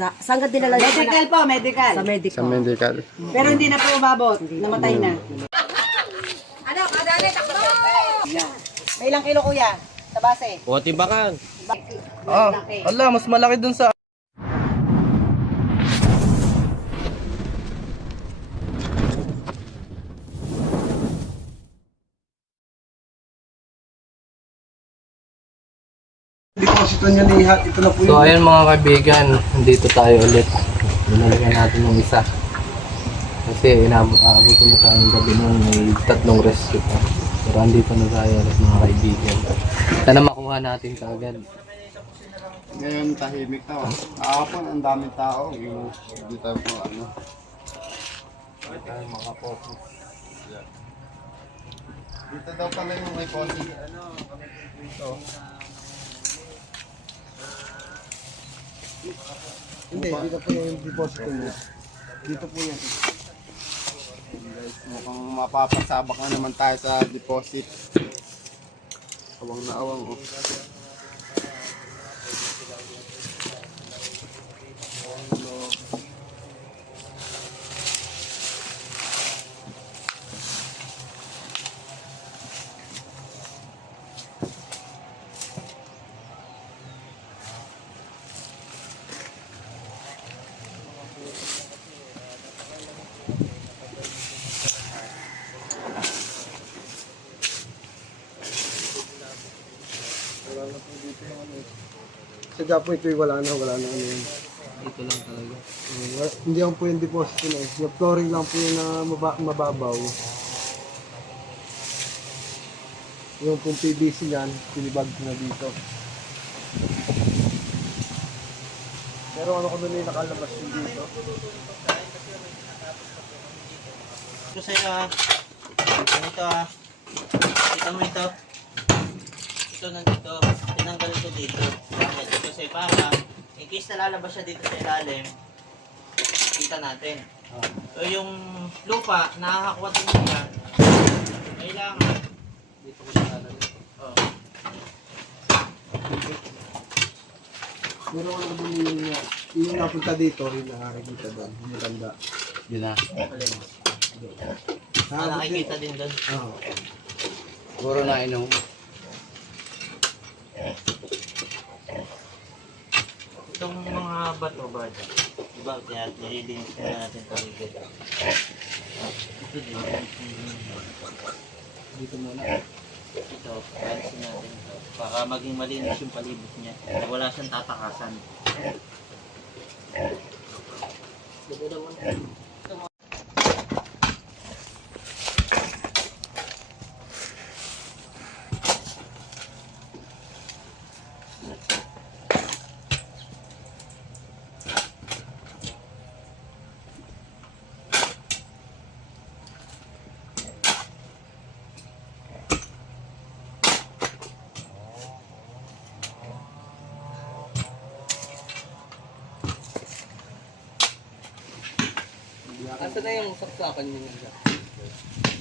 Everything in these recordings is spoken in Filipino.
Saan ka dinala niya? Medical po, medical. Sa medical. Sa medical. Pero hindi na po umabot. Namatay na. Ano? Kadali, takbo! May ilang kilo kuya? Sa base? Puwati bakang. Ala, mas malaki dun sa... Deposito niya lihat. Ito na po So ayun mga kaibigan, nandito tayo ulit. Binalikan natin yung isa. Kasi inaabutin na tayong gabi nun, may 3 rescue pa. Pero andito na tayo ulit mga kaibigan. Sana makuha natin kaagad. Ngayon tahimik na. Kahapon ang daming tao. Yung dito po ano. Tayo makafocus. Dito daw pala yung may konti. Ano, dito. Hindi, dito po yung deposito niya. Dito po yan. Guys, mukhang mapapasabak na naman tayo sa deposit. Awang na awang. Oh. Sa po ito wala na ano yun. Dito lang talaga. Hindi lang po yung deposit na eh. Yung flooring lang po yung na mababaw. Yung pong PVC yan, pinibag na dito. Pero ano ko doon yung nakalabas yung dito? Ito sa'yo ganito kita mo ito. Ito nandito, tinanggal ito dito. Bakit? Kasi para, in case nalalabas siya dito sa ilalim, kita natin. So yung lupa, nakakakuha din niya, kailangan, Dito ko siya lalagay. oh, Pero ano doon yung napunta dito, yung nakakita doon, yung tanda. Yun na. nakikita din doon. Oo. Puro na inom. Itong mga bato ba dyan? Diba, kaya nililinis na natin paligid. Ito din. Dito muna. Ito, alisin natin ito. Para maging malinis yung palibot niya. Wala siyang tatakasan. Asa na yung saksakan niyo nga?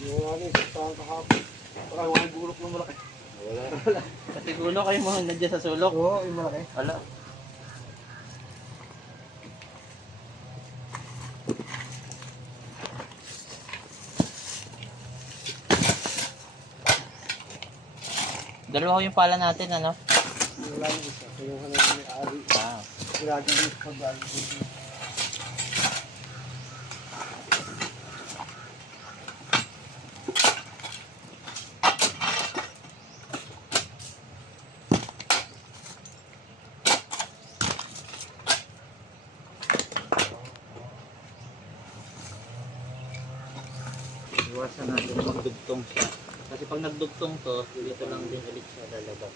Yung ano yung saktahan kahapon. Parang may bulok na malaki. Wala. Kasi gulo kayo mga nandiyan sa sulok. Oo, yung malaki. Wala. Dalawa ko yung pala natin, ano? Wala yung isa. Yung ano yung may-ari. Wow. Wala yung pag-ari. Iwasan natin magdugtong siya. Kasi pag nagdugtong to, dito lang din ulit siya lalabas.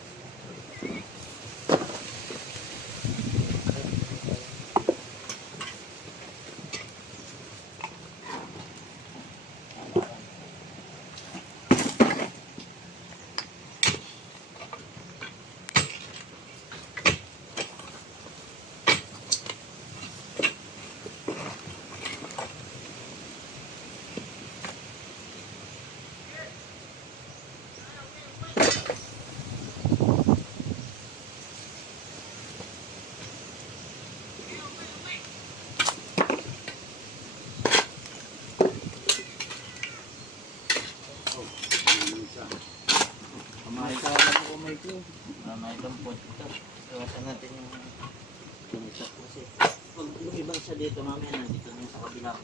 Ito, iwasan natin yung ganito kasi pag lumibang siya dito mamaya nandito na sa kabila.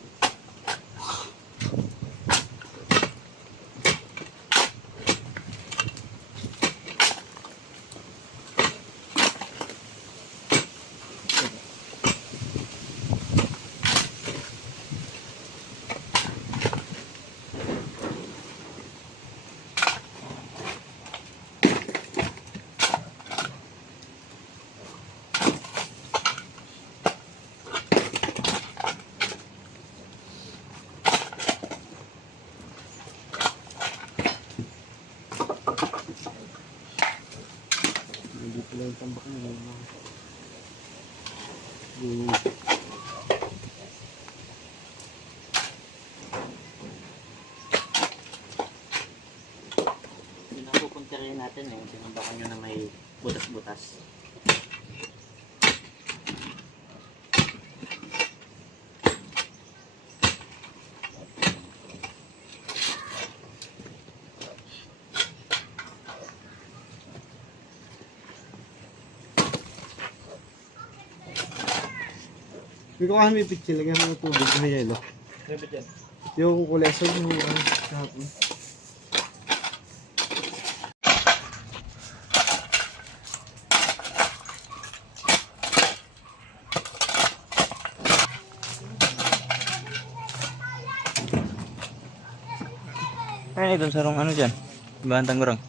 Hindi pala yung tambak niya. Pinapupunta rin natin yung sinambakan nyo na may butas-butas. Hindi ko kami pitchin, lagyan mo ng tubig na yelo. Yung kulesor yung kahapon. Ay, doon sarong ano dyan? Bantang gurang.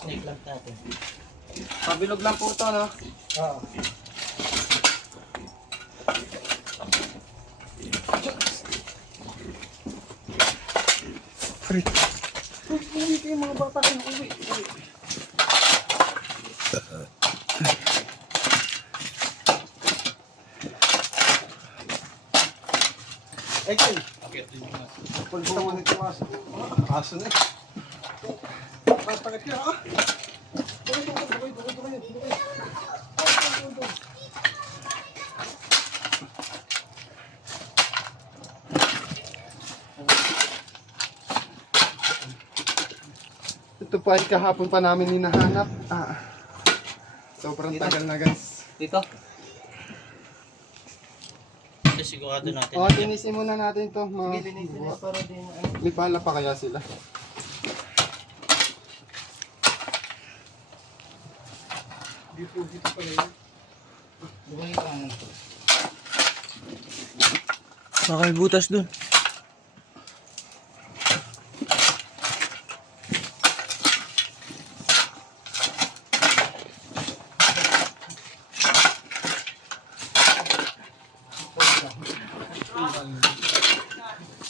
Snake lang natin. Pabilog lang po ito, no? Oo. Uwi kayo mga bata kayo, uwi. Ekil. Pulbo mo nito mas. Aso na. Pagkat ka, ha? Ito pa ay kahapon pa namin hinahanap. Sobrang tagal na, guys. Dito. Ito sigurado natin. Linisin muna natin ito. May bala pa kaya sila? Dito pala yun. Baka may butas dun.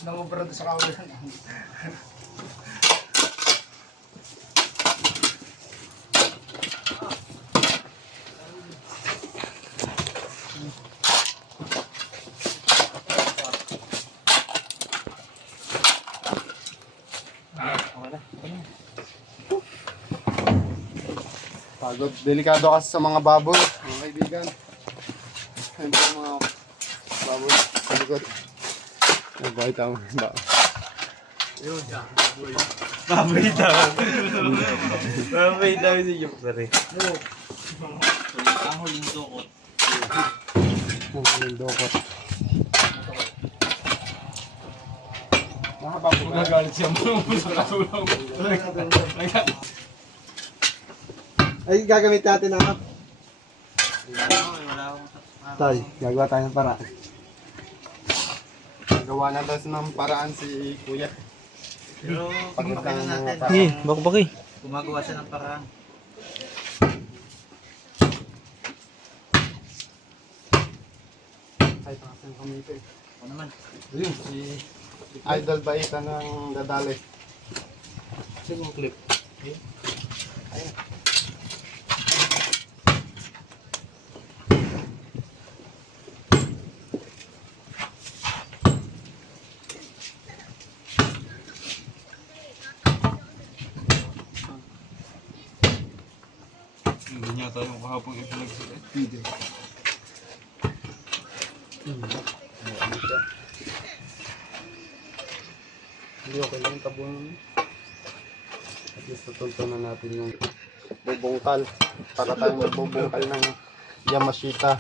Nangobra doon sa kawalan. Pagod. Delikado kasi sa mga baboy, mga kaibigan. Ayun po mga baboy sa likod. Baboy tama. Baboy daw si Joke pare. Ang huling dukot. Ang huling dukot. Mahaba po. Magagalit siya mo sa katulong. Ay, gagamit natin ang app. Tay, gagawa tayo ng paraan. Gawa na tayo ng paraan si Kuya. Pero Pagkita ng mga tao. Eh, bakbaki. gumagawa siya ng paraan. Ay, pakasang kamito eh. Ano naman? Yun, si Idol Baitan ng dadali. Sino yung clip? Hindi niya tayo kahapon ipinig sila. Video. Hindi okay lang yung tabong. At least tutultunan natin yung bubungkal. Para tayo magbubungkal ng Yamashita.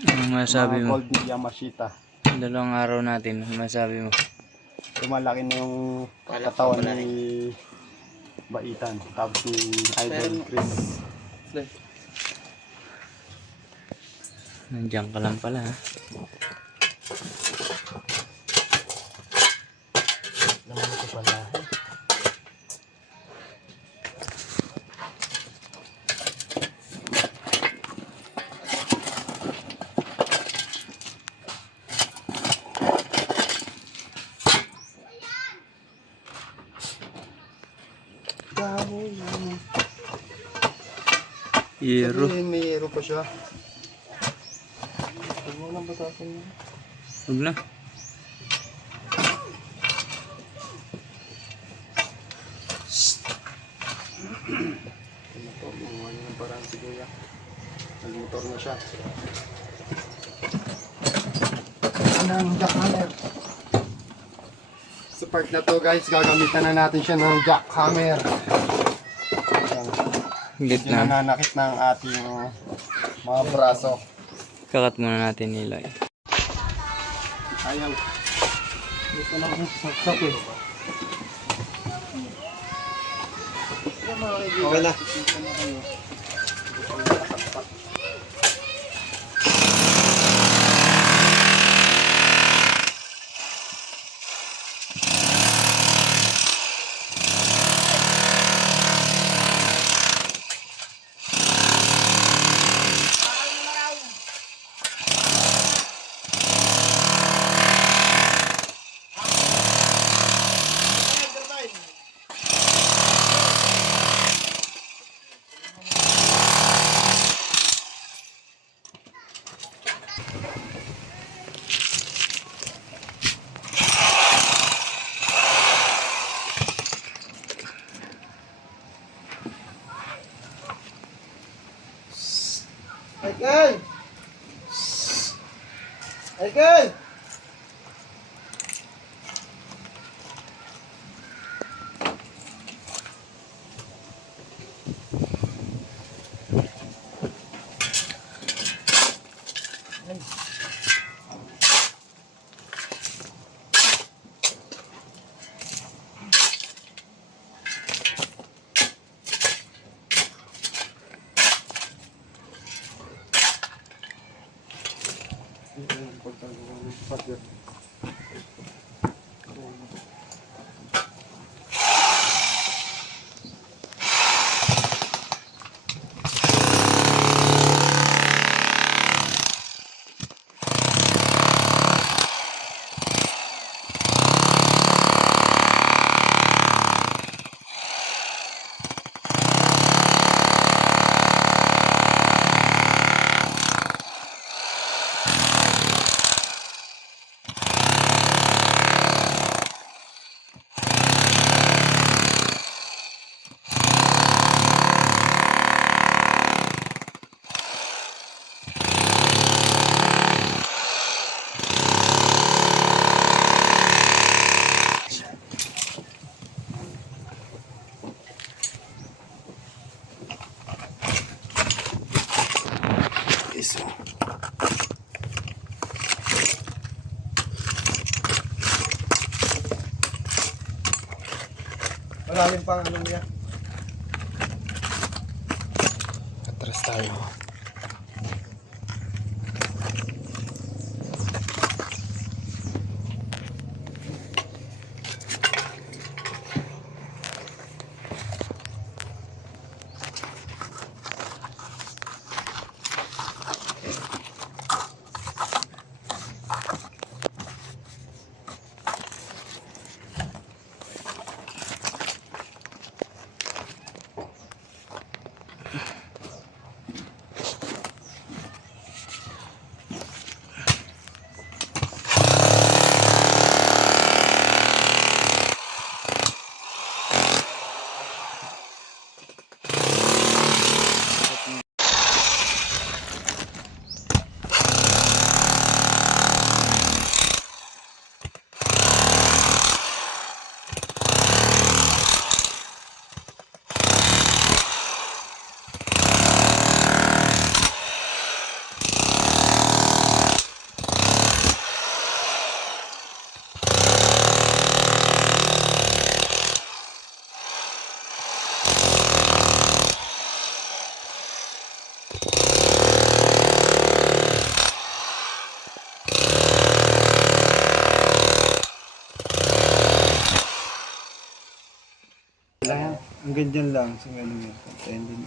Anong masabi Mga mo? gold ni Yamashita. Dalawang araw natin, anong masabi mo? Lumalaki na yung katawan ni Baitan. Tapos ni Idol Chris. Nandiyan ka lang pala ha. Naman ito pala. Yero. May yero pa siya. Huwag na. Ano to? Mga ano ng parang si Kuya. Nagmotor na siya. Anong jackhammer? Sa part na to guys, gagamitan na natin siya ng jackhammer. Ayan. Higit Hindi na. nananakit ng ating mga braso. Kakat muna natin nila eh. Ayaw. Gusto lang kong saksak eh. Okay na. Michael! Michael! Malalim pang ano niya. Atras tayo. ganyan lang. So, ganun yun. Tayo din.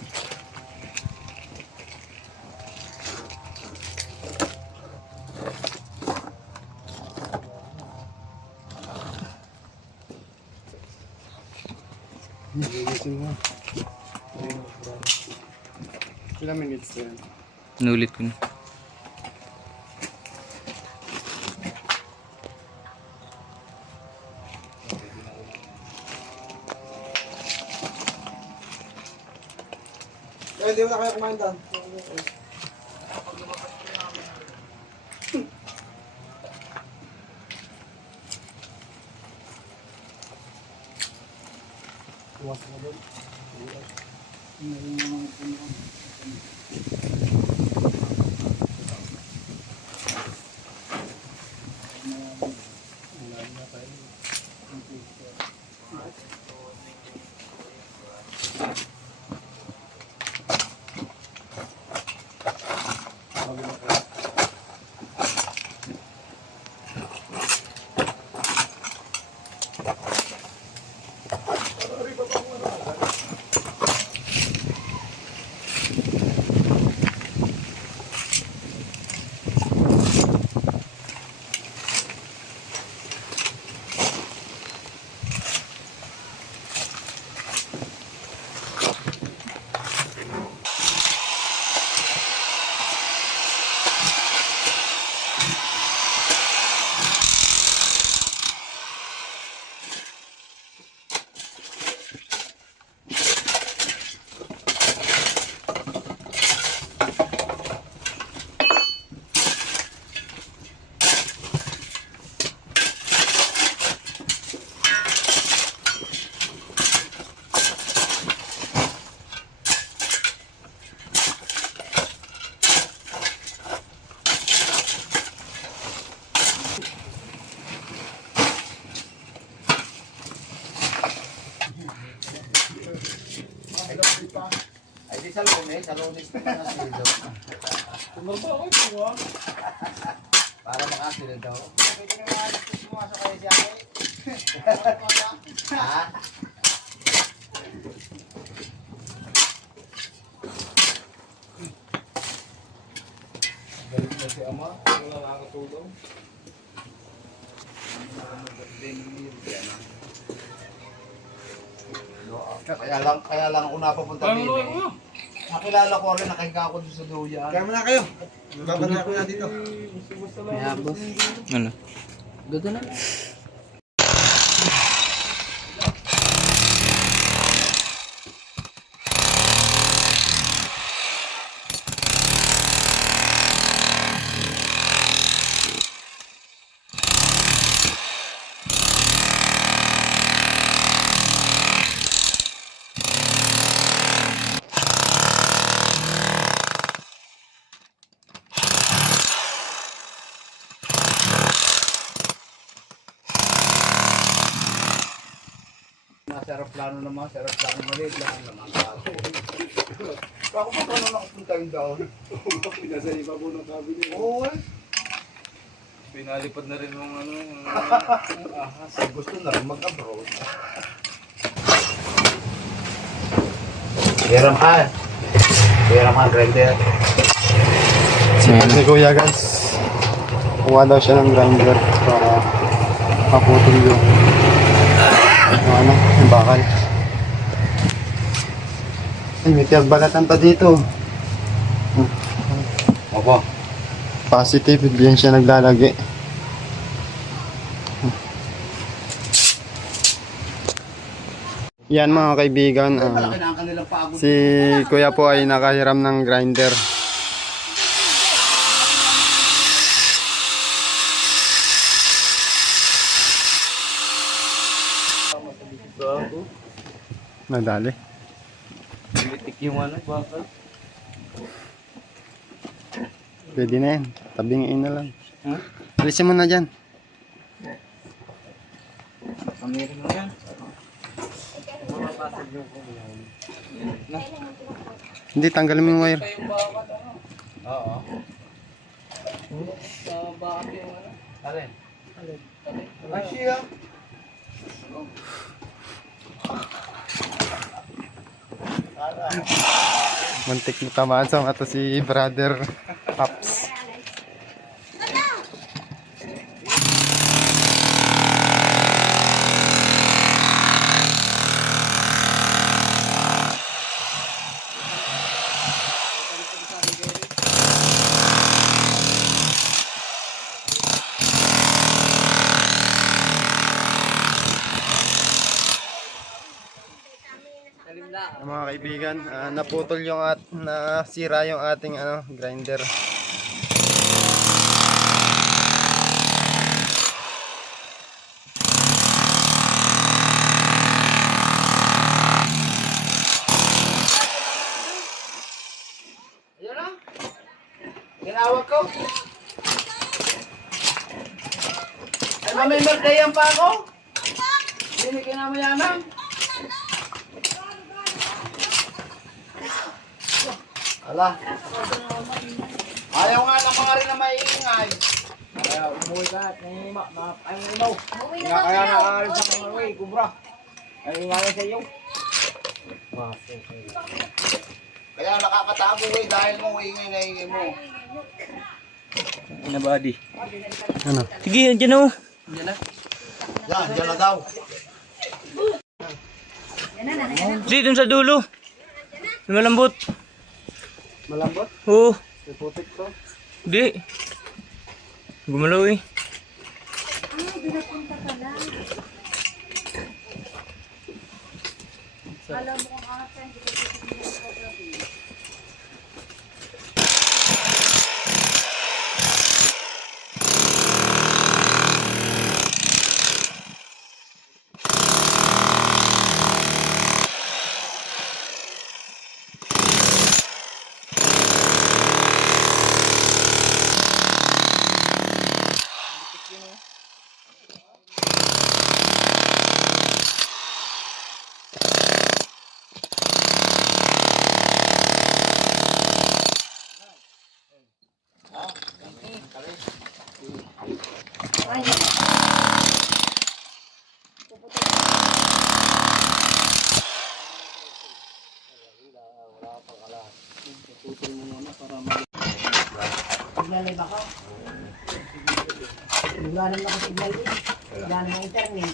Nagigising mo. Ilang minutes na yan? Inulit ko na. Hindi mo na kaya kumain doon. Ay, di sa lunes naman ang silog. Para makasilog daw. Pwede na mga pumasok kayo siya. Ha? Galing na si Ama. Wala nakakatulong. Kaya lang ako napapunta dito. Nakilala ko rin, nakahiga ako doon sa duyan. Kaya mo na kayo. Babalik ko na dito. Kaya boss, Ano? ganda na. Sa aeroplano naman, sa aeroplano maliit lang naman. Ako pa paano nakapunta yung daon? Pinasa iba po ng cabinet. Oo eh. Pinalipad na rin yung ano yung Ahas. Gusto na rin mag-abroad. Hiram ka. Hiram ka, grinder. Si Kuya guys. Kuha daw siya ng grinder para maputol yung yung bakal. Ay, may tiyag balatan pa dito. Opo. Positive, diyan siya naglalagay. Yan mga kaibigan, Malaki na ang kanilang pagod. si Kuya po ay nakahiram ng grinder. Nadali. Mitik yung ano, bakal. Pwede na yan. Tabingin na lang. Alisin mo na dyan. Pamirin mo yan. Hindi, tanggalin mo yung wire. Oo. Sa bakal yung ano. Alin? Ay, siya. Muntik na tamaan sa mga to si Brother Pops. Mga kaibigan, naputol yung nasira yung ating grinder. Ayun na. Ginawag ko. Ay, mamimigdayan pa ako. Hindi kinamayanan. Ala. Ayaw nga ng mga rin na maiingay. Kaya umuwi ka at ay umaw. Kaya nakaalis sa mga way, kubra. Ay ingay sa iyo. Kaya nakakatabo eh dahil mo ingay na ingay mo. Ano ba, di? Ano? Sige, andyan o. Yan na daw. Sige, dun sa dulo. Malambot. Malambot? Oo. May putik to. Di. Gumalaw eh. Binapunta ka lang. Alam mo kung asan, hindi ko pinag-photography. Naglalay ba ko? Wala naman ako signal din. Wala naman internet.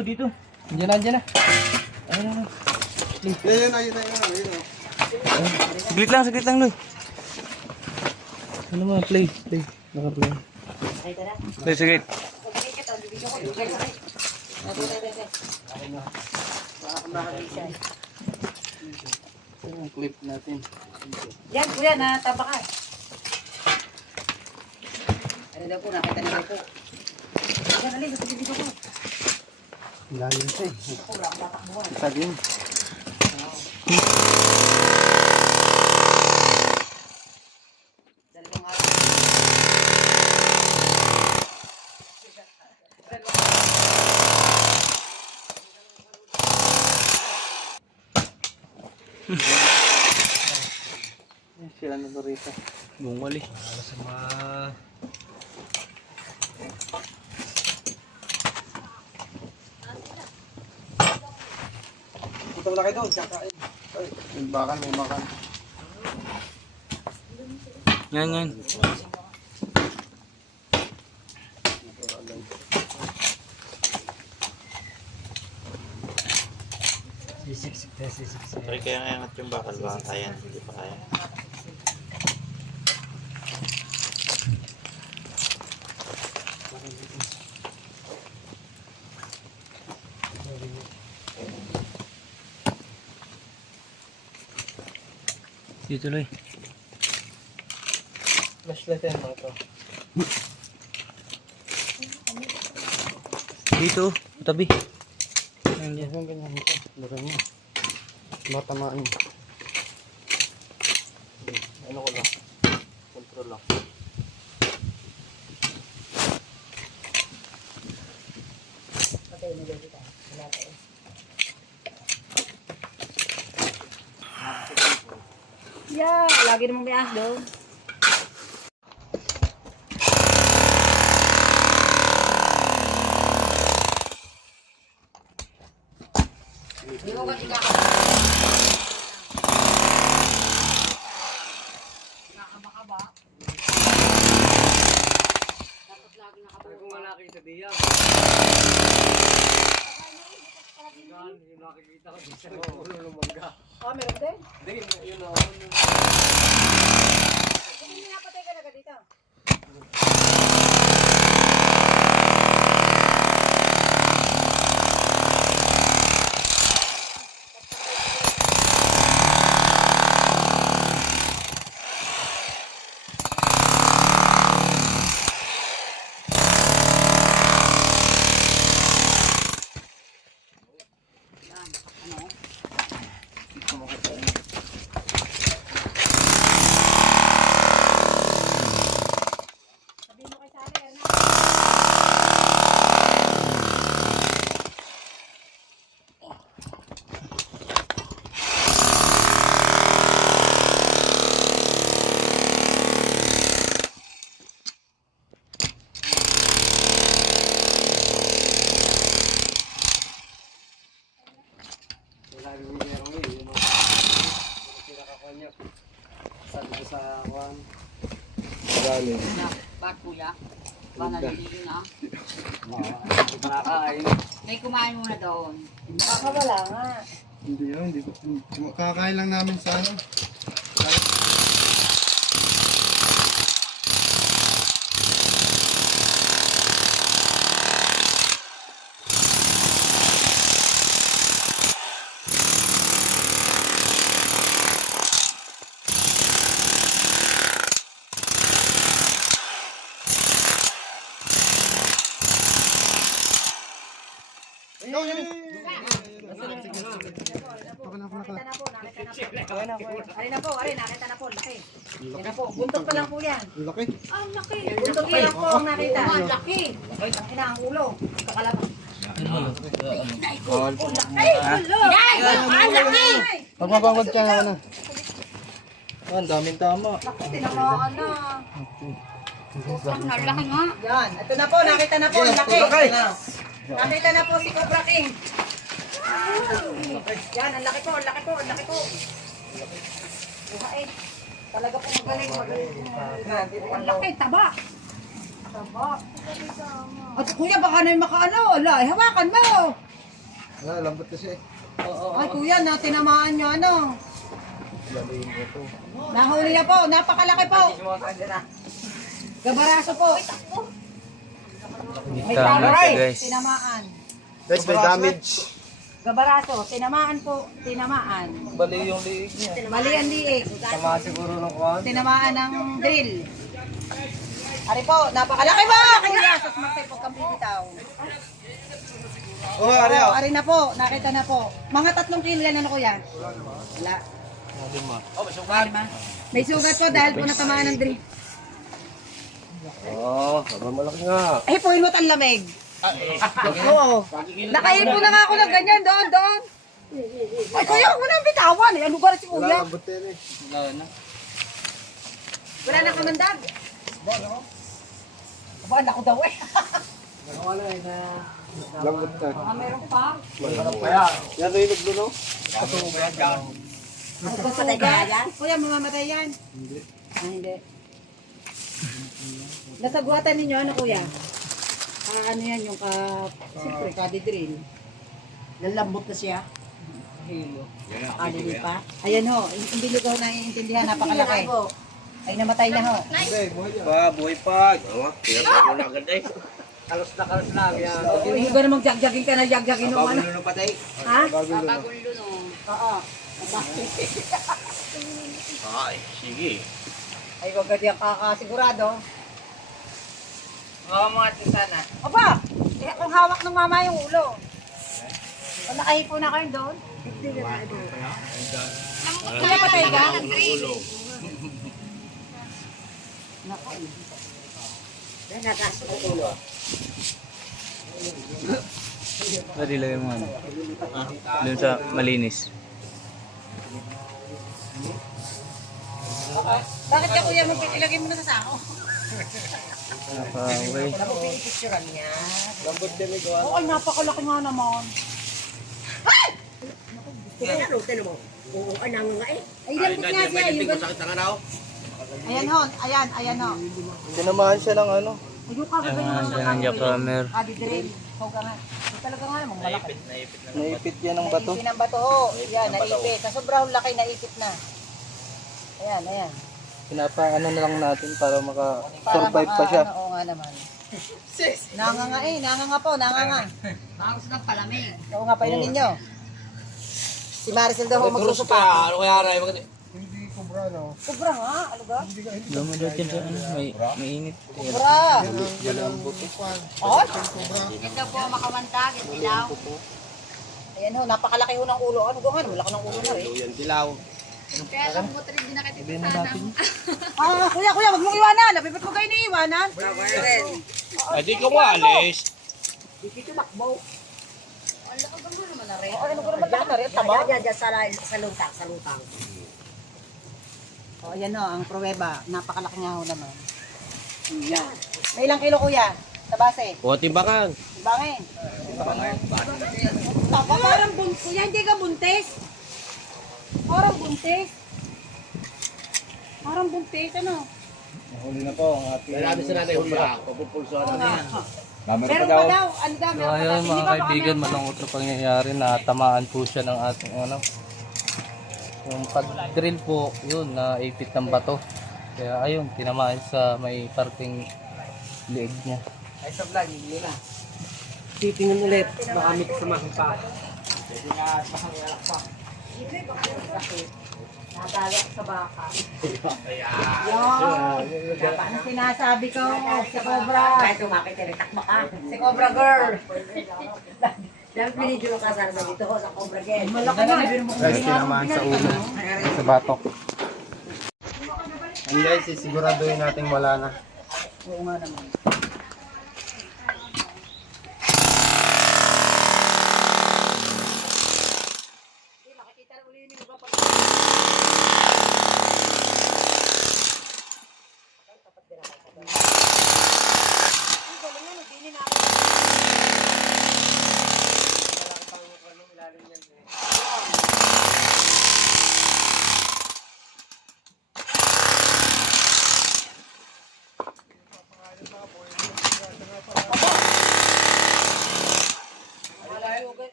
Dito. Diyan na. Ayun. Ayun. Saglit lang, Loy. Ano mo, play. Naka-play. Play, saglit. Yung clip natin. Yan, kuya, nataba ka. Ano daw po, nakita na daw po. Yan, alin, sa dito ko. Lalim siya eh. Saging. Dalawang araw. Sila na to rito. Bungal eh. Sa mga... Punta mo na kayo doon, kakain. May makan. Yan. Try kaya ngayon yung bakal ba kaya? Hindi pa kaya. Dito, Loy. Flashlight yan mga to. Dito, tabi. Ayan dyan. Ganyan ito. Laro mo. Matamaan. Ano ko lang? Control lang. Yeah, lagi namang may ahas doon. Hindi mo kasi nakakaba. Dapat lagi nakabuka. Kung malaki sa diya. Yung nakikita ko di sa ulo ng mangga. Oh, meron din. Hindi, yun o. Kung hindi napatay ka na dito. Sabihin mo kay Sally, Erna. Lagi mo meron eh. Yun o. Pinakakuha niya. Sabi ko sa kuhan. Galing. Bakit kuya? Ba naliligo na? Hindi nakakain. May kumain muna doon. Baka wala nga. Hindi yun. Hindi ko. Kakain lang namin sa ano. Ari na po, nakita na po, laki. Yan na po, buntot pa lang po yan. Laki. Ang laki. Buntot pa lang po ang nakita. Ang laki. Ay, tangina ang ulo. Kakalabang. Ay, ulo. Ang laki. Pagmapangkod ka na ano. Ang daming tama. Laki, tinamaan na. Ang laki nga. Yan, ito na po, nakita na po, ang laki. Nakita na po si Cobra King. Yan, ang laki po, ang laki po, ang laki po. Buhay. Talaga po magaling. Ang laki, taba. Taba. At kuya, baka na yung makaano. Ala, hawakan mo. Lambot kasi. Ay kuya, tinamaan niyo ano. Nahuli na po, napakalaki po. Gabaraso po. May Tama tama, guys. tinamaan. Guys, may damage. Gabaraso, tinamaan po, tinamaan. Bali yung liig niya. Mali ang liig. Tama siguro ng kuhan. Tinamaan ng drill. Ari po, napakalaki po! Kuya, sus matay po kang bibitaw. Oh, ari oh. Ari na po, nakita na po. Mga 3 kilo yan ano kuya? Wala. Lima. May sugat po dahil po natamaan ng drill. Oo, malaki nga. Eh, puwinot ang lamig. Oo. Nakahipo na nga ako ng ganyan, doon. Ay, kuya, huwag mo nang bitawan. Eh, ang lugar si kuya. Lambot yan eh. Wala na kamandag. Aba, anak ko daw eh. Lambot na. Meron pa. Yan rin nagluno. Mamatay yan? Kuya, mamamatay yan. Hindi. Hindi. Nasaguatan ninyo, ano kuya? Ano yan, yung siyempre, kadidrill. Lalambot na siya. Alili pa. Ayan ho, hindi lugaw na iintindihan, napakalaki. Ay, namatay na ho. Buhay pa. Kaya mo na agad eh. Kalos na. Yan. Hindi ba namang jagjagin ka na jagjagin nung ano? Bago patay. Ha? Bagong luno. Oo. Ay, sige. Ay, wag ka diyan kakasigurado. Oo, mga tisana. Aba, Eh, kung hawak ng mama yung ulo. O nakahipo na kayo doon? Hindi na tayo doon. Kaya patay ka? Pwede lagay mo ano. Doon sa malinis. Bakit ka kuya mo ilagay mo na sa sako? Okay. Oo, ay napakalaki nga naman. Ay, lambot nga siya. Ayan ho, ayan ho. Tinamahan siya ng ano. Ayun ka, gagawin mo Yan ang jackhammer. Drill. Huwag ka nga. Talaga nga namang malaki. Naipit yan ng bato. Naipit ng bato ho. Yan, naipit. Sa sobrang laki, naipit na. Ayan. Pinapaano na lang natin para Para maka-survive pa siya. Oo nga naman. Nanganga po. Bangos ng palamig. Oo nga, painumin nyo. Si Maricel daw ho magsusupa. Ano kaya aray? Sobra nga, aluga. Lumadot yan sa ano. May init. Sobra. Oh? Yan daw po makawantag, yan dilaw. Ayan ho, napakalaki ho ng ulo. Ano nga, malaki ng ulo na rin. Yan dilaw. Kaya lang mo rin din nakitita sana. Kuya, wag mong iwanan. Ba't mo kayo iniiwanan? Di ko maalis. Ano ko naman laki na rin? Tama? O, ayan ho, ang pruweba. Napakalaki nga ho naman. Yan. May ilang kilo kuya? Sa base? O, timbangan. Bangin. Parang buntis. Kuya, hindi ka buntis. Parang buntis, ano? Huli na po ang ating... Marami sa nanay huli ako. Papupulsuhan na yan. Meron pa daw. Ano daw? So ayun mga kaibigan, malungkot na pangyayari na tamaan po siya ng ating yung pag-drill po, yun, naipit ng bato. Kaya ayun, tinamaan sa may parting leeg niya. Ay sa vlog, hindi na. Titingnan ulit, baka may kasamahan pa. Pwede nga, baka may alak pa. Nadalak sa baka. Yan. Ano sinasabi ko? Si Cobra. Kahit tumakit, takba ka. Si Cobra girl. Dahil pinidyo ka sana sa dito sa Cobra Girl. Malaki na. Guys, tinamaan sa ulo. Sa batok. And guys, siguraduhin natin wala na. Oo nga naman.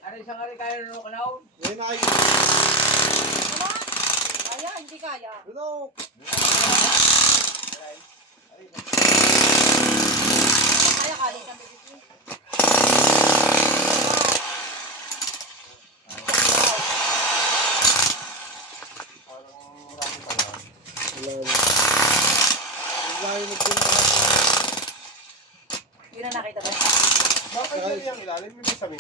Ano isang ari kaya nung kalaw? Kaya, hindi kaya. Kaya kalit ang bibig. Yun na nakita ba? Yung ilalim mo sa amin.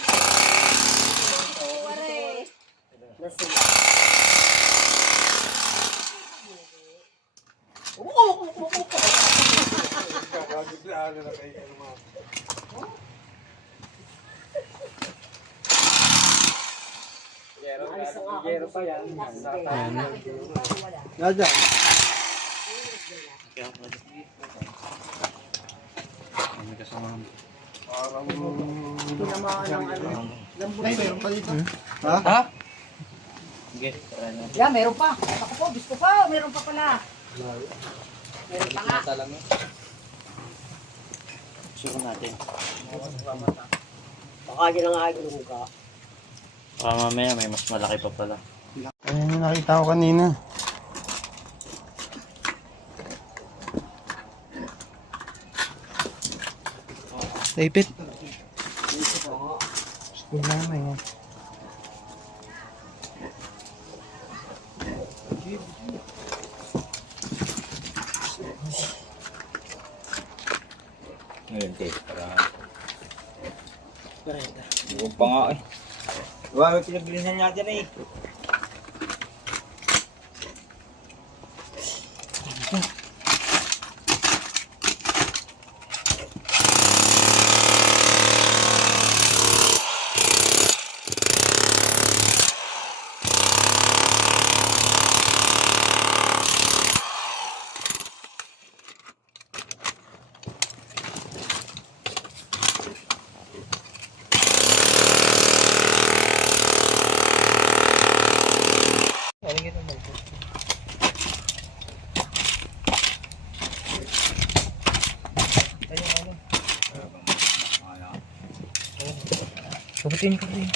Gero pa yan. Nada. Ay, meron pa dito. Ha? Yeah, meron pa. Ako po, gusto pa. Meron pa pala. Meron pa nga. Sure natin. Baka yun ang ayaw ka. Mamaya may mas malaki pa pala. Ayun yung nakita ko kanina. Naipit. Problema yun. Ngayon, tape. pa nga eh. Diba, may pinagbilisan niya dyan eh. Kabutin ko rin.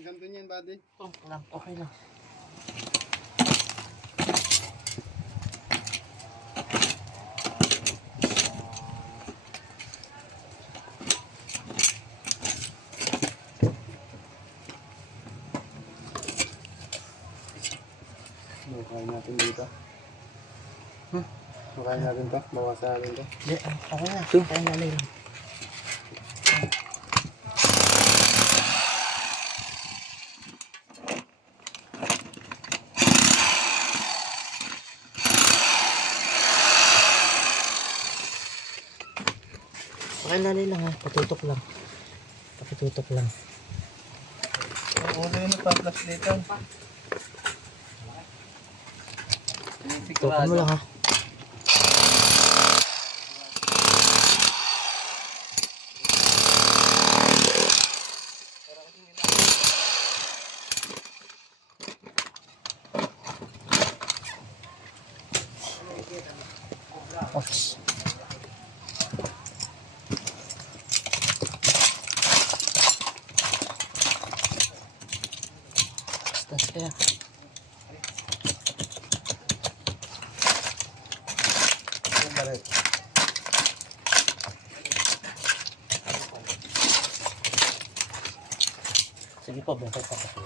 Hanggang doon yan, buddy. Okay lang. Makain natin dito. Makain natin to. Bawasan natin to. Hindi, okay na. Kaya na lang. Pakilali lang ha, patutok lang. Pakitutok lang. Ulo yun, nagpa-flash dito. Tukan mo lang ha. Oops. Basta kaya. Sige po, bakit pa po.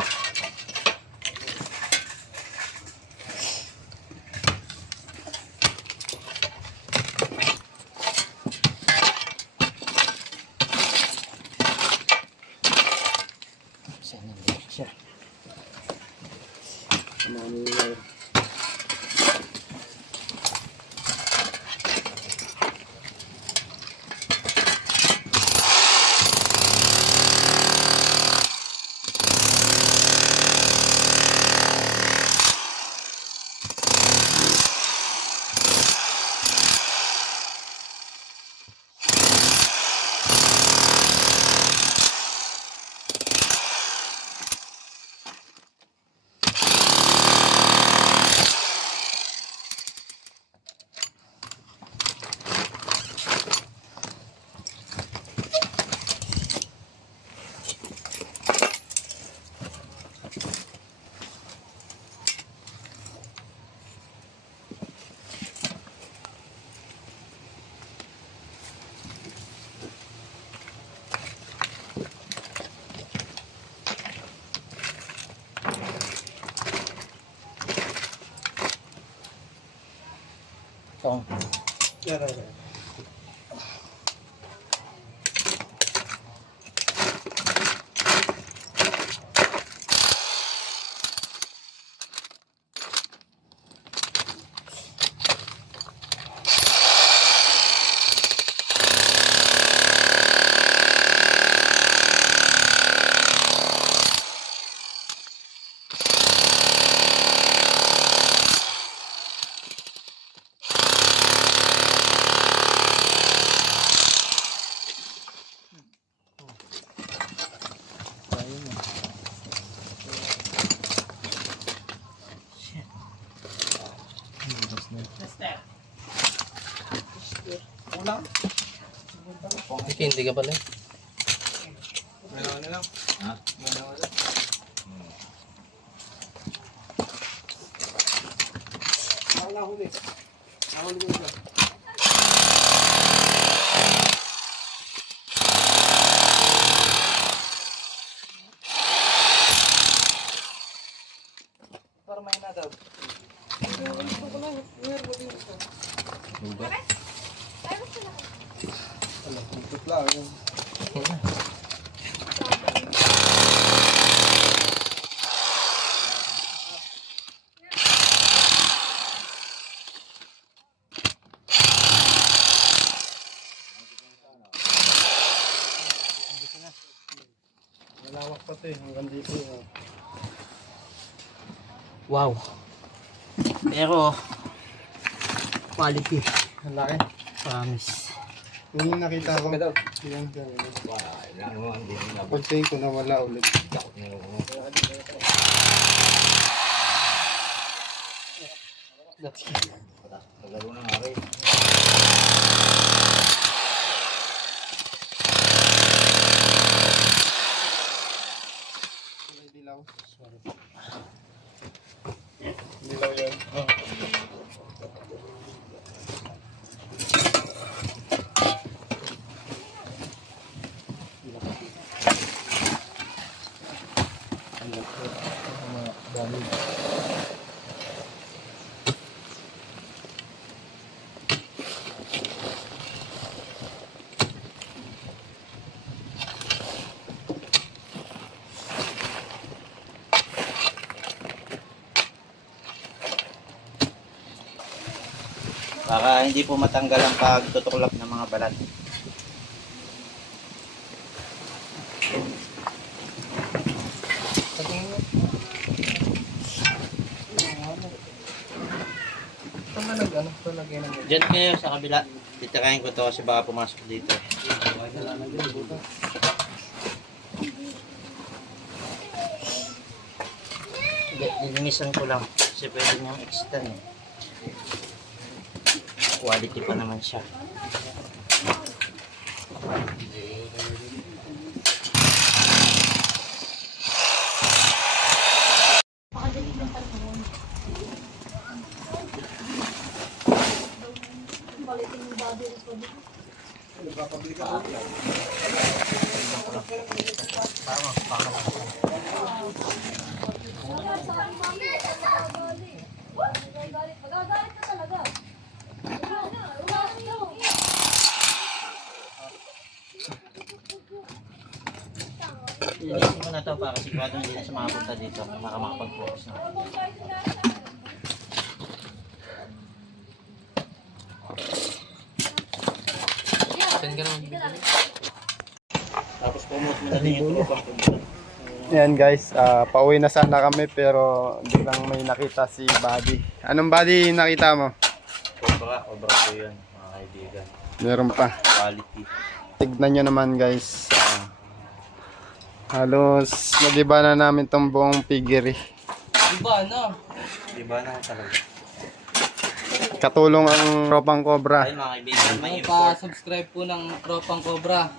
Siya. Ito. Hindi ka pala. nahuli. Nahuli ko isa. Tutla yun. Malawak pa ito eh, hanggang dito eh. Wow. Pero, quality. Ang laki. Promise. Yung nakita ko. Yan. Pagtingin ko na wala ulit. Kulay dilaw. Dilaw yan. Para hindi po matanggal ang pagtutuklap ng mga balat. Diyan kayo sa kabila. Titirahin ko to kasi baka pumasok dito. Lilinisan ko lang kasi pwede niyang extend eh. Quality pa naman siya. Linisin mo na to para sigurado hindi na siya makapunta dito para makapag-focus na. Tapos promote mo na din yung tropa ko. Yan guys, pauwi na sana kami pero biglang may nakita si Buddy. Anong Buddy nakita mo? Obra po yun, mga kaibigan. Meron pa. Quality. Tignan nyo naman guys. Halos nagiba na namin tong buong piggery. Diba, no? Diba na talaga? Katulong ang Tropang Cobra. Ayun mga kaibigan, may import. Pa-subscribe po ng Tropang Cobra.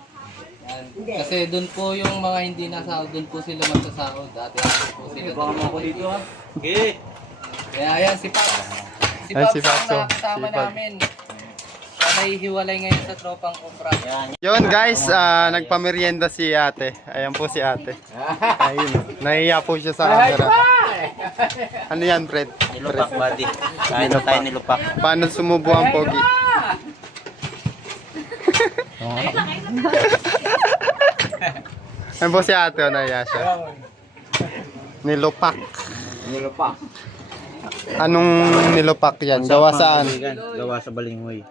Yan. Kasi doon po yung mga hindi nasahod, doon po sila magsasahod. Dati po sila. Baka mo ako dito ha. Okay. Kaya yan, si Paps. Si Ay, Paps si Paps, ang oh. nakakasama Si Paps. namin. Siya nahihiwalay ngayon sa Tropang Cobra. Yan. Yun guys, nagpamerienda si ate. Ayan po si ate. Ayun. Nahiya po siya sa camera. Ano yan, Fred? Nilupak buddy. Kain na tayo nilupak. Paano sumubo ang pogi? Ayan po si ate, nahiya siya. Nilupak. Nilupak. Anong nilupak yan? Gawa saan? Gawa sa balinghoy.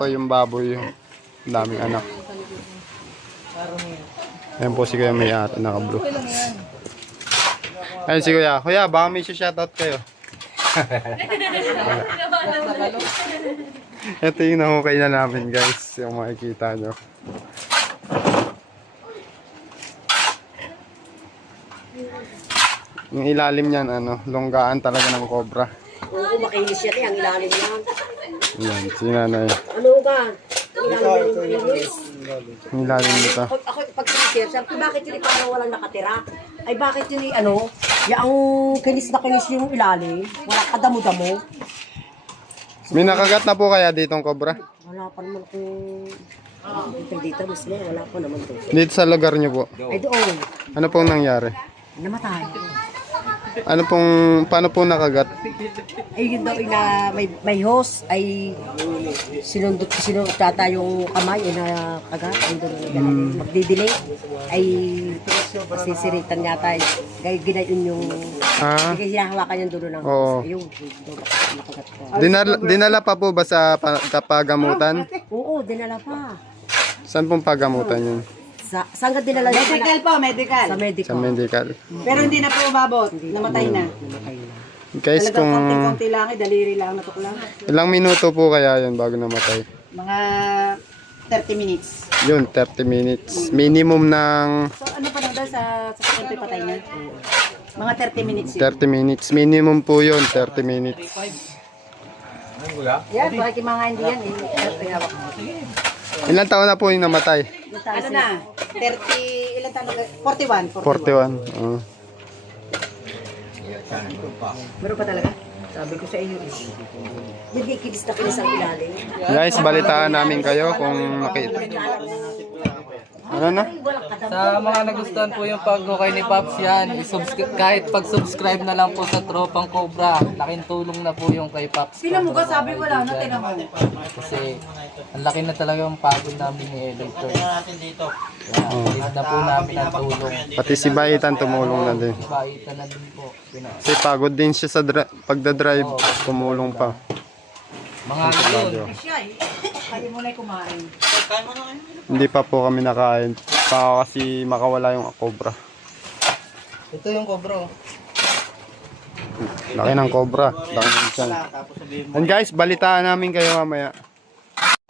Po yung baboy yung daming anak. Ayan po si Kuya May ate, naka-blue. Ayun si Kuya. Kuya, baka may shoutout kayo. Ito yung nahukay na namin guys. Yung makikita nyo. Yung ilalim niyan, longgaan talaga ng cobra. Oo, makinis yan eh, ang ilalim yan. Yan, si nanay. Ano ka? Ilalim yan yung makinis. Yung ilalim nito. Ako, pag sinisir, sabi ko, bakit yun parang walang nakatira? Ay, bakit yun Yang kinis na kinis yung ilalim. Wala ka damo-damo. May nakagat na po kaya ditong cobra? Wala pa naman kung... dito mismo, wala pa naman to. Dito sa lugar niyo po. Ay doon, Ano pong nangyari? namatay. Paano po nakagat? Ay yun daw na may hose, ay sinundot tata yung kamay, ay nakagat. Ay doon magdidelay. Ay sisiritan yata. Gaya ginayon yung... Ah, Sige, hinahawakan yung dulo ng Oo. hose. Ayun, nakagat ka. dinala pa po ba sa pagamutan? Oo, dinala pa. Saan pong pagamutan yun? Saan ka dinala yung Medical anak? po, medical. Sa medical. Sa medical. Pero hindi na po umabot. Namatay na. Namatay na. Guys, Talagang kung konti-konti lang, daliri lang natuklang. ilang minuto po kaya yun bago namatay? Mga 30 minutes. Yun, 30 minutes. Minimum ng So ano pa lang daw sa konti patay na? Mga 30 minutes yun. 30 minutes. Minimum po yun, 30 minutes. Yan, bakit yung mga hindi yan, pinawak mo. Ilang taon na po yung namatay? Ano na? 30, ilan taon na? 41. 41. Oh. Meron pa talaga? Sabi ko sa iyo. Hindi kinis na kinis ang ilalim. Guys, balitaan namin kayo kung makita. Ano na? Sa mga nagustuhan po yung pag-okay ni Pops yan, kahit pag-subscribe na lang po sa Tropang Cobra, laking tulong na po yung kay Pops. Sino mo ka sabi wala na, tinan mo. Kasi ang laki na talaga yung pagod namin ni Elector. Tingnan natin dito. Need na po namin ang tulong. Pati si Baitan tumulong na din. Baitan na din po. Kasi pagod din siya sa pagdadrive. Tumulong pa. Mga yun. Siya eh. Kaya mo na kumain. Kain mo na kayo. Hindi pa po kami nakain. Pa kasi makawala yung cobra. Ito yung Cobra. Laki ng cobra. Laki ng tiyan. Tapos sabihin mo. And guys, balitaan namin kayo mamaya.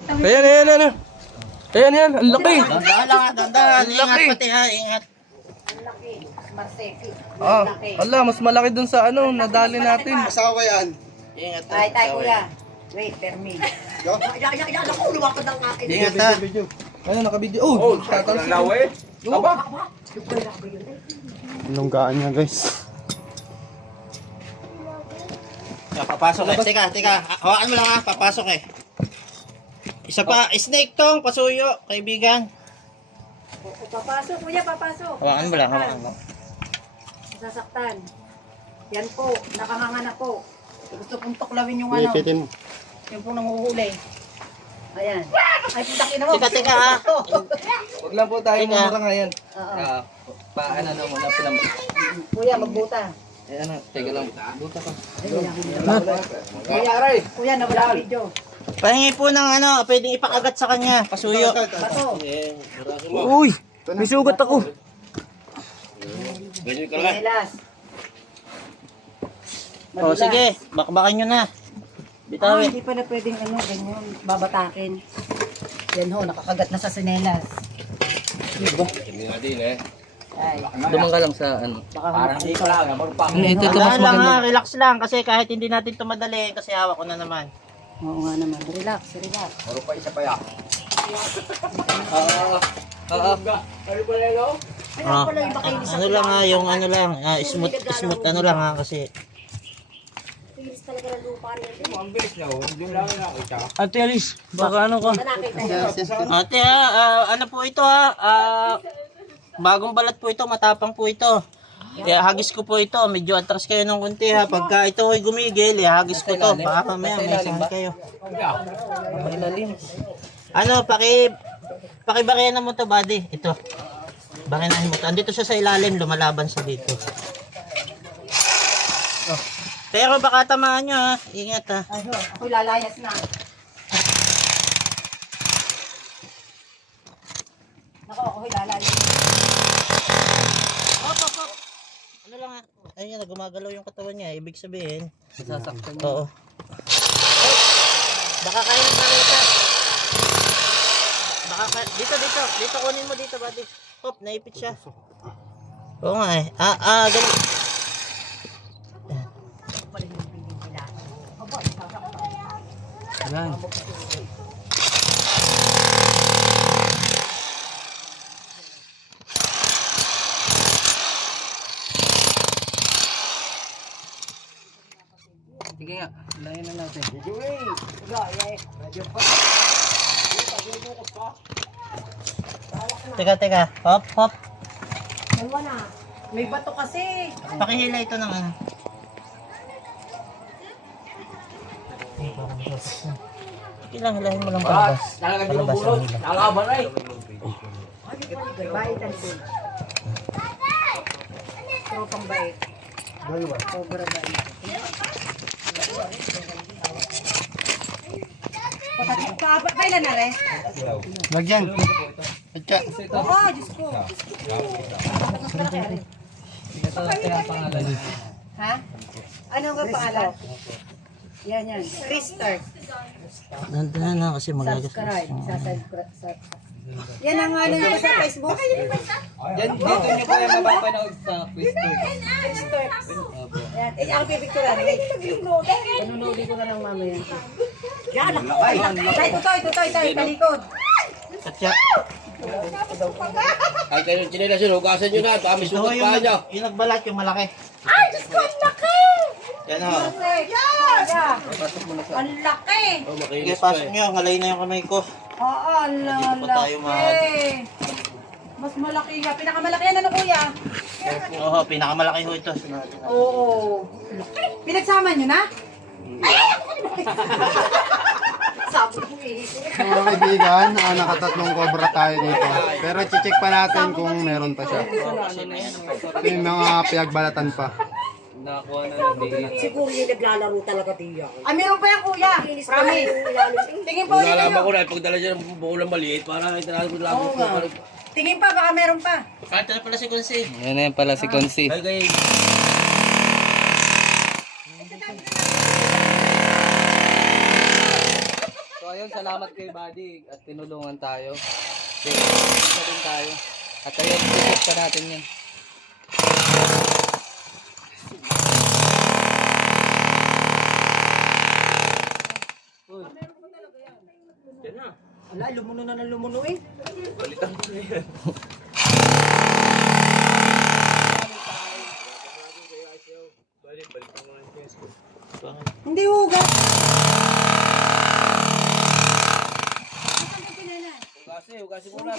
Ayan. Ayan, ang laki. Dandahan lang ha, dandahan. Ingat pati ha, ingat. Marseki. Ah, ala, mas malaki dun sa ano, nadali natin. Asawa yan. Ingat ha. Tay, kuya. Wait, permi. Ako, lumakad ng akin. Ingat ha. Ano, nakabidyo. Oh, tatalsik. Lunggaan niya guys. Papasok eh. Teka. Hawakan mo lang ha, papasok eh. Isa pa, snake tong, pasuyo, kaibigan. Papasok, kuya, papasok. Hawakan mo lang, hawakan mo. Sasaktan. Yan po, nakanganga na po. Gusto kong tuklawin yung ano, Ipitin mo. yung po nanguhuli. Ayan. Ay, putakin mo. Teka ha. Huwag lang po tayo Teka. mumura ngayon. Oo. Paano na muna pinam... Kuya, magbuta. Eh ano, teka lang. Buta ka. Kuya, nawala ang video. Pahingi po ng ano, pwedeng ipakagat sa kanya, pasuyo. Bato. Uy, may sugat ako. Melas. O sige, bakbakan nyo na. Bitawin. Hindi pala pwedeng ano, ganyan, babatakin. Yan ho, nakakagat na sa sinelas. Ay, Dumang ka lang sa ano. baka hindi pala. Ito mas Dahan lang maganda. ha, relax lang kasi kahit hindi natin ito madali kasi hawak ko na naman. Oo nga naman. Relax, relax. Ano lang ha, yung ano lang, smooth ano lang ha kasi. Kinis talaga ng lupa niya. Ate Alice, baka ano ka? Nakita Ate ano po ito ha, bagong balat po ito, matapang po ito. Kaya hagis ko po ito, medyo atras kayo ng konti ha. Pagka ito ay gumigil, hagis ko to. Baka mamaya may sakit kayo. Ano, pakibakinan mo to, buddy. Ito. Bakinahin mo to. Andito siya sa ilalim, lumalaban siya dito. Oh. Pero baka tamaan nyo ha. Ingat ha. Ay, ho, ako'y lalayas na. Nako, ako'y lalayas na. Hop. Ano lang ha. Ayun, gumagalaw yung katawan niya. Ibig sabihin. Sasaktan niya. Oo. Baka kaya ng makita. Dito kunin mo dito, buddy. Hop, naipit siya. Oo nga eh. Ganun. Ayan. Sige nga, layan na natin. Teka. Hop, hop. Dalawa na. May bato kasi. Pakihila ito ng ano. Sige lang, hilahin mo lang palabas. Palabas ang hila. Bait ang sul. Tropang bait. Cobra bait. Kailan na rin? Lagyan. Atya. Oo, Diyos ko. Ito kaya pangalan niya. Ha? Ano nga pangalan? Yan. Krister. Nandun na kasi magagas. Subscribe. Yan ang ano nyo sa Facebook. Yan, dito niyo po yung mapapanood sa Facebook. Yan. Ang pipicturan. Panunuli ko na lang mamaya. Yan. Itoy. Talikod. Katya. Ay, kayo chinelas yun, hugasan nyo na. Baka may Ito sugat pa nyo. yung nagbalat, yung malaki. Ay, Diyos ko, ang laki! Yan o. Yan! Ang laki! Sige, pasok nyo. Ngalay na yung kamay ko. Oo, ang Dito pa tayo laki! Mas malaki nga. Pinakamalaki yan, ano kuya? Oo, pinakamalaki ho ito. Oo. Pinagsama nyo na? Sabi ko eh. Mga kaibigan, nakatatlong cobra tayo dito. Pero check pa natin kung meron pa siya. Ito yung mga pinagbalatan pa. Nakakuha na lang din. Siguro yung naglalaro talaga diya. Ah, meron pa yan kuya. Promise. Tingin po ulit Nalaman ko nyo. na, pagdala dyan ng bukulang maliit, para itanalo ko lang. Oo nga. Tingin pa, baka meron pa. Kahit na pala si Kunsi. Yan na yan pala si Consi. Ay, kayo. So ayun, salamat kay Buddy at tinulungan tayo. Tinulungan din tayo. At ayun, tutok pa natin yan. Wala, lumuno na ng lumuno eh. Hindi hugas. Hugasin mo na.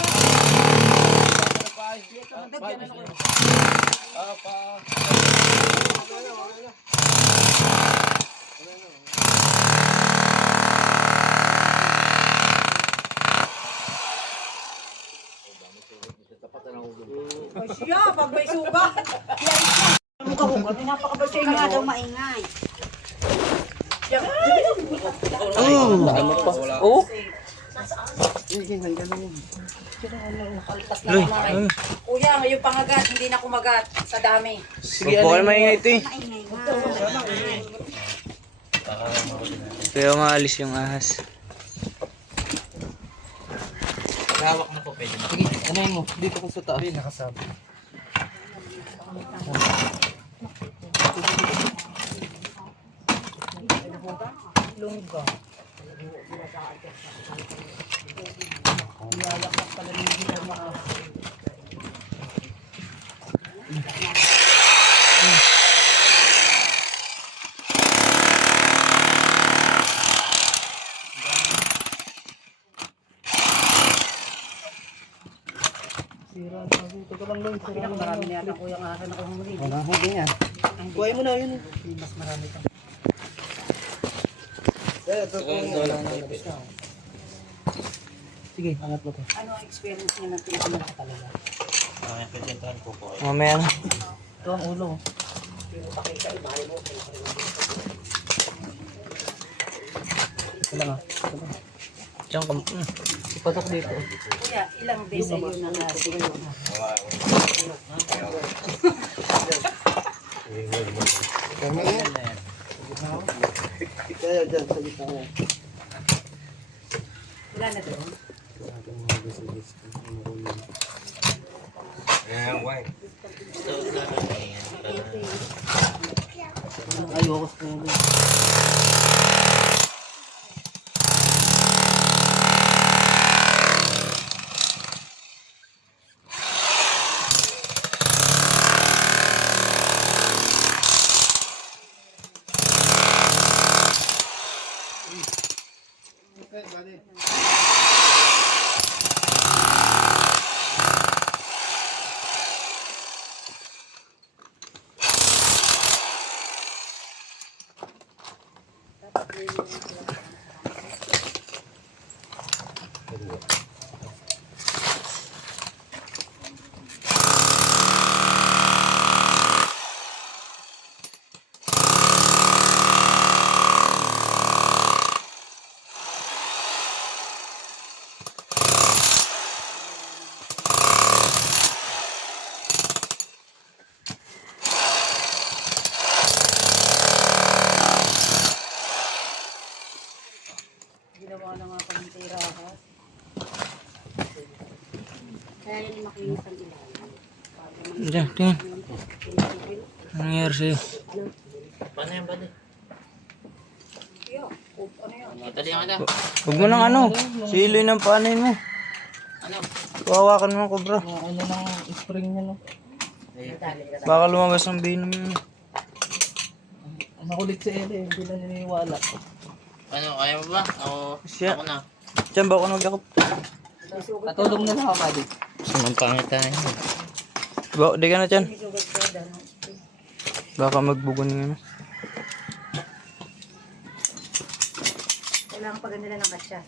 O siya, pag may sugat. Hugas. Napakabasya nga daw maingay. Oh! Kuya, ngayon pangagat, hindi na kumagat sa dami. Sige, ano maingay ito eh. Kaya maalis yung ahas. Hawak na po pwede na. Sige, ano yun mo? Dito ko sa taas. Nakasabi. Marami na yata kuya nga akin ako humuli. Walang huli yan. Kuhay mo na yun. Mas marami ka. Sige, angat mo to. Ano ang experience niya ng pinakamalaki talaga? Presentahan ko po. Mamaya na. Ito ang ulo. Diyan ka. Ipatok dito. Kuya, ilang beses yun na natin? Tama yan. Kaya dyan, sa gitna mo. Wala na doon. Ayoko sa ulo. Ginawa na nga pang tirahan. Kaya yun makinis ang ilalim. Diyan, tingin. Ano nangyari sa'yo? Paano yan, buddy? Ano yan? Matali ka na. Huwag mo nang ano. Siloy ng paanin mo. Ano? Kawakan mo, Cobra. Ano ng spring niya, no? Baka lumabas ang venom yun. Nakulit si Ele, hindi na naniniwala. Ano, kaya mo ba? Siya. Ako na. Diyan, baka nagyakap. Patulong na lang ako, buddy. Saan pangit tayo? Di ka na dyan. Baka magbugon nga. Kailangan pa ganila ng kasya.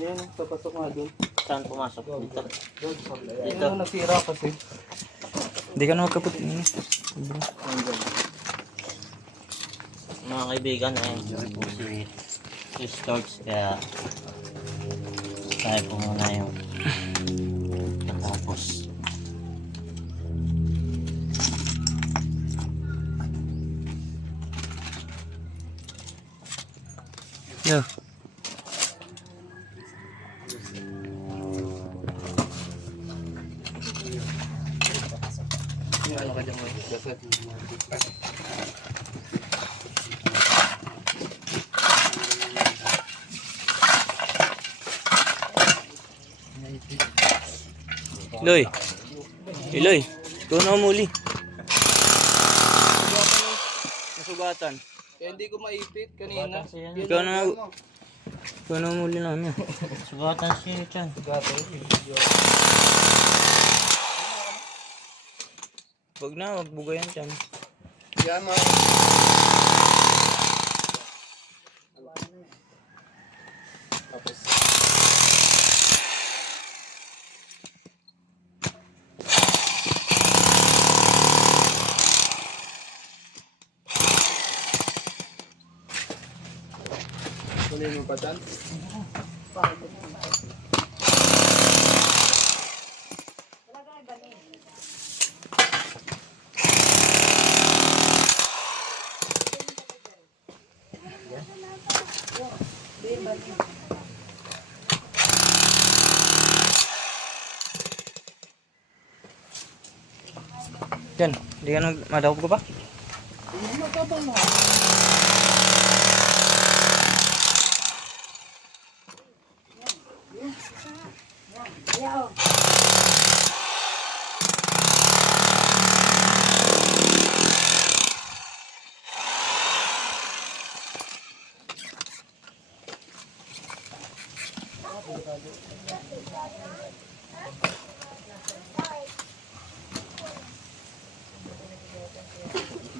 Yan, papasok nga doon. Saan pumasok? Dito. Ito, nasira kasi. Di ka na magkapot. Mga kaibigan, po si Storks, kaya tayo po muna yung natapos. Yo. Ano ka dyan mo? Gasat. Iloy. Iloy. Ikaw na umuli. Nasugatan. Kaya hindi ko maipit kanina. Ikaw na umuli namin. Sugatan siya dyan. Huwag na, magbugayan dyan. Yan mga kunin mo pa dyan? Dyan, di ka na madakop ko pa?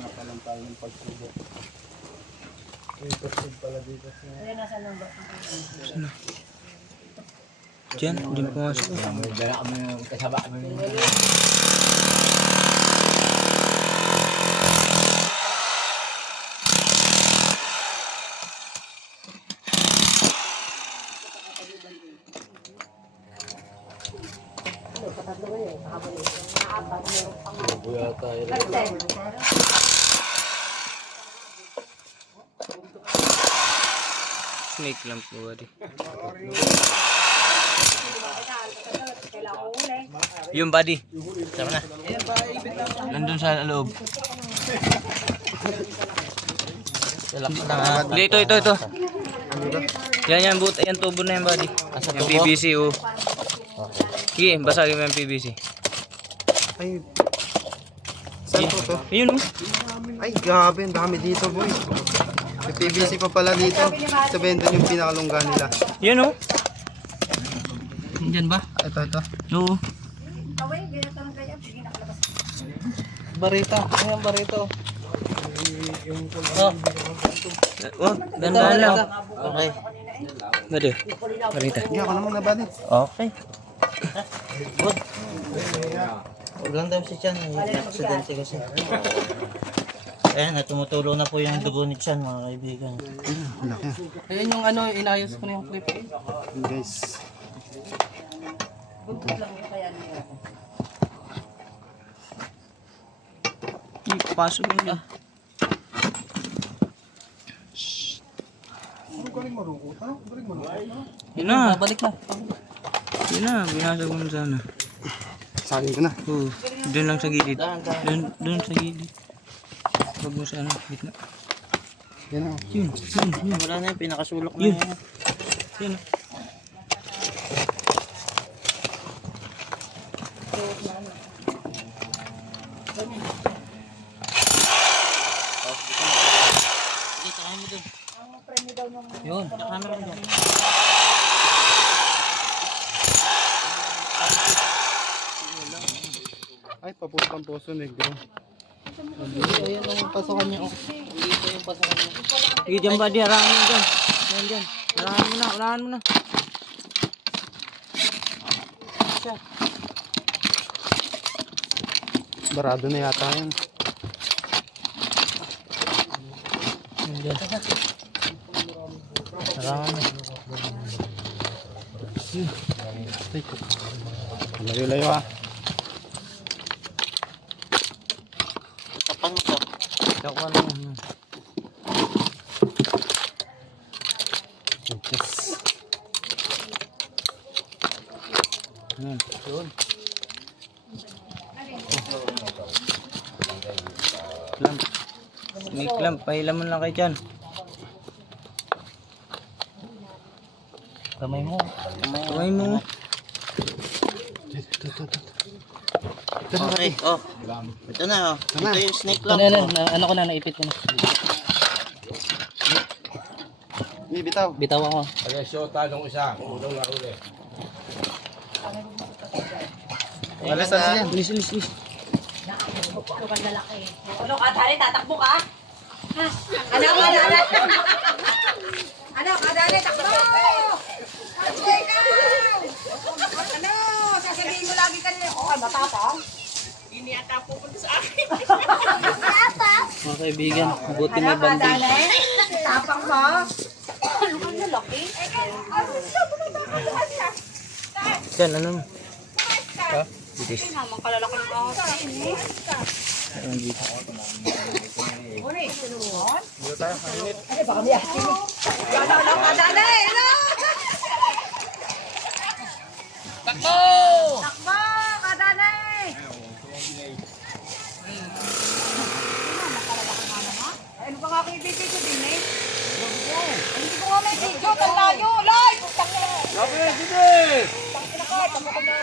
Napalang tayo ng pagsubok. May pagsubok pala dito. Dyan, hindi pumasok. Snake lang po, buddy. Yung buddy. Sama na. Nandun sa loob. Relax na nga. Hindi, ito. Yan, yan tubo na yan, buddy. Yung PVC, oh. Sige, basagin mo yung PVC. Magkano po to? Ayun, oh. Ay, grabe, ang dami dito, boy. May PVC pa pala dito. Sabihin doon yung pinakalungga nila. Yan, oh. Diyan ba? Ito. Oo. Barito. Ayan, barito. Oh, dandan lang. Okay. Gado. Marita. Hindi ako naman nabali. Okay. Good. Huwag lang daw si Chan. May aksidente kasi. Ayan, tumutulong na po yung dugo ni Chan, mga kaibigan. Ang laki. Ayan yung ano, inayos ko na yung clip. Yun, guys. Pasok mo niya. Yun na. Balik na. Yun na. Binasag mo na sana. Sabi ko na. Oo. Doon lang sa gilid. Doon sa gilid. Huwag mo sa ano. Gitna. Yan o. Yun. Wala na yung pinakasulok na Yun. yan. Yun. Sige, takayin mo dun. Yun. Camera mo dun. Ay, papuntang Poso Negro. Ayan yung pasokan niya. Dito yung pasokan niya. Sige dyan ba? Harahan mo dyan. Dyan. Harahan mo na. Harahan mo na. Barado na yata yan. Harahan mo. Layo-layo ah. Tapan mo to. Takuha na mo. Yes. Yun. Clamp. May clamp. Pahilam mo lang kay Chan. Kamay mo. Kamay mo. Okay, oh. Ito na, oh. Ito yung snake Ano, lamp. ano ko na, naipit ko na. Hindi, bitaw. Bitaw ako. Alas na yan. Lis. Ano ka, Dali? Tatakbo ka? Ha? Ano ka, Dali? Ano ka, Dali? Takbo! Sige ka! Ano? Sasabihin mo lagi kanina, okay, matapang? Mga kaibigan, buti may Ano ka, banding. Dali? Tapang mo? Ano ka, lalaki? Chan, ano mo? Ha? Bitis. Naman kalalaki mo. Ayun dito. Uri, sinuon? Ano ba kami asin? Ano ka, Dali? Ano? Takbo! Takbo, ka, Dali! Ano ba nga kayo video din eh? Hindi ko nga may video, palayo! Live! Labi, sige! Tangina ka, tamo ka na.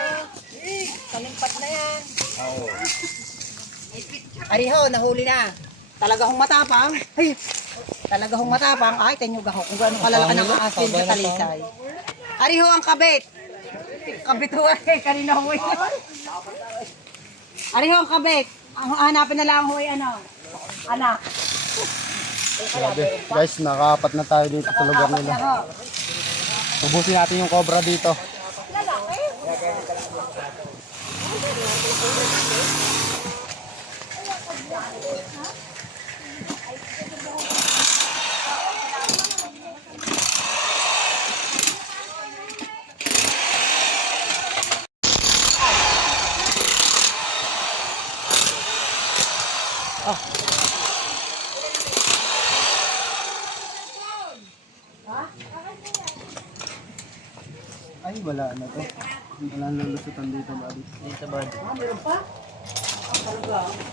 Kalimpat na yan. Ariho, nahuli na. Talaga hong matapang. Ay, talaga hong matapang. Ay, tenyog ako. Kung gaano kalalaki ng asin sa talisay. Ariho ang kabit. Kabit ho eh. Kanina ho eh. Ariho ang kabit. Ang hanapin na lang ho eh, ano? Anak. Grabe. Guys, nakaapat na tayo dito sa lugar nila. Ako. Ubusin natin yung cobra dito. Ay, wala na to. Wala na lulusutan dito, buddy. Dito ba?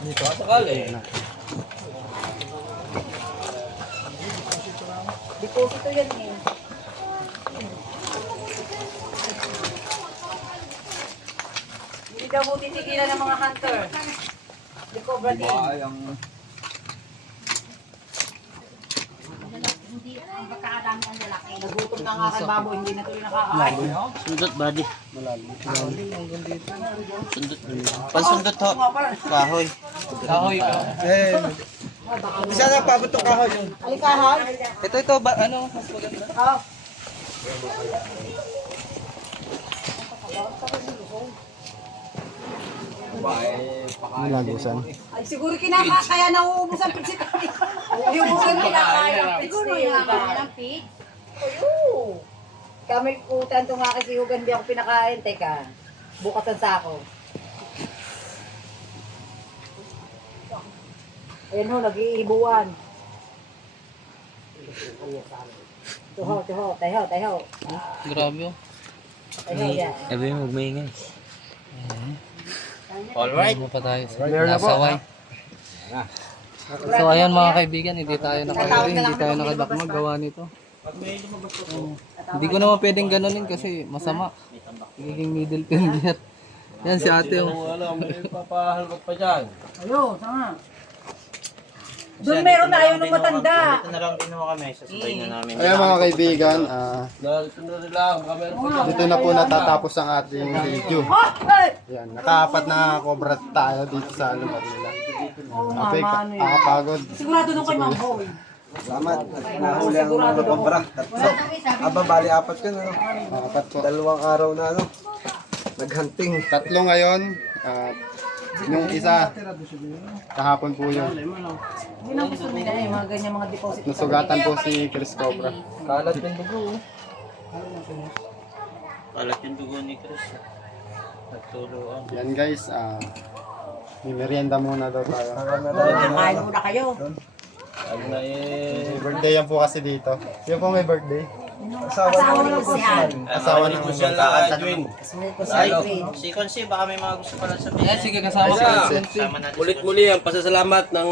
Dito, sakali. Deposito yan eh. Hindi daw mo titigilan ng mga hunter. Si Cobra din. Nagutom na nga kay Babo, hindi na tuloy nakakain. Sundot, buddy. Sundot. Pansundot ho. Kahoy. Kahoy ka. Isa na pabot yung kahoy yun. Alikahan. Ito, ano, mas maganda. Oh. Nilagusan. Ay, siguro kaya nauubos ang pizza. Yung bukan kinakaya. Siguro yung ng pizza. Oo. Kami putan to nga kasi Hugan di ako pinakain. Teka, bukas ang sako. Ayan ho, nag-iibuan. Tuho, tayo. Grabe oh. Tayo, yan. Sabi mo, magmaingay. Alright. Ano pa tayo? Nasaway. So ayan mga kaibigan, hindi tayo nakadakmag gawa nito. Hindi ko naman pwedeng ganunin kasi masama. Nagiging middle finger. Yan si ate oh. Ayun, sama. Doon meron na ayaw ng matanda. Dito na lang din ho kami. Sasabay na namin. Ayan mga kaibigan, dito na po natatapos ang ating video. Ayan, nakaapat na cobra tayo dito sa Manila. Okay, nakapagod. Sigurado nung kay Ma'am Hoy. Salamat. Nahuli ang mga cobra. Tatlo. Aba, bali apat ka na. Apat po. Dalawang araw na ano. Naghunting. Tatlo ngayon. Yung isa, kahapon po yun. Hindi na gusto nila eh, mga ganyan mga deposit. Nasugatan po si Chris Cobra. Kalat yung dugo oh. Kalat yung dugo ni Chris. Nagtuluan. Yan guys, may merienda muna daw tayo. Kain muna kayo. May birthday yan po kasi dito. Sino po may birthday? Asawa ni Lucian. Asawa ng Ay, si Consi, baka may mga gusto pala sabihin. Ayan, sige kasama ko. Kasama natin si Ulit muli ang pasasalamat ng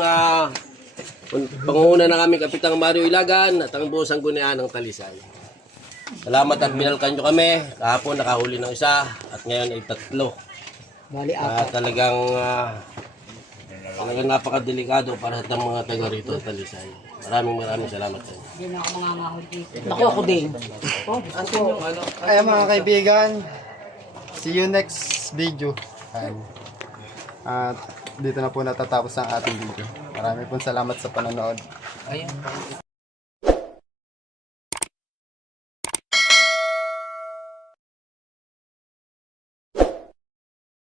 pangunguna ng aming Kapitang Mario Ilagan at ang buong sanggunian ng Talisay. Salamat at binalkan nyo kami. Kahapon nakahuli ng isa at ngayon ay tatlo. Talagang napakadelikado para sa mga taga rito sa Talisay. Maraming salamat sa inyo. Hindi na ako mangangahol dito. Naku, ako din. Ayan mga kaibigan, see you next video. At dito na po natatapos ang ating video. Maraming po salamat sa panonood. Ayan.